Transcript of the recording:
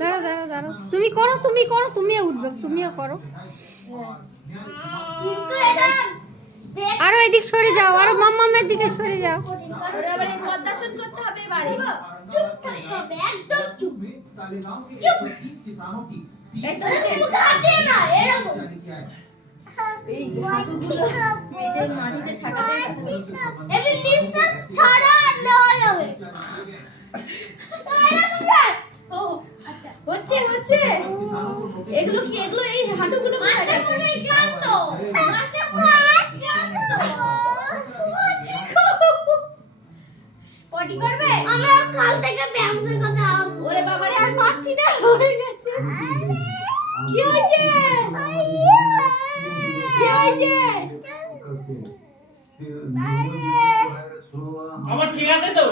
দাঁড়াও দাঁড়াও দাঁড়াও, তুমি করো তুমিও উঠবে, তুমিও করো। আরো এদিক সরে যাও, আরো মাম্মামের দিকে সরে যাও। পদ্মাসন করতে হবে এবারে। চুপ থাকতে হবে, একদম চুপ। চুপ। এই তো হাতে না এরকম। এই হাতগুলো এই যে মাটিতে ঠাটাতে এমনি নিঃশ্বাস ছাড়া নেওয়া যাবে। ও আচ্ছা হচ্ছে এগুলো কি, এগুলো এই হাঁটুগুলো মাস্টার মশাই ক্লান্ত, মাস্টার মশাই ক্লান্ত। পটি করবে? আমরা কাল থেকে ব্যায়াম শেখাতে আসব। ওরে বাবা রে, আর পারছি না, হয়ে গেছে। কি হয়েছে? কি হয়েছে? আমার ঠিক আছে তো।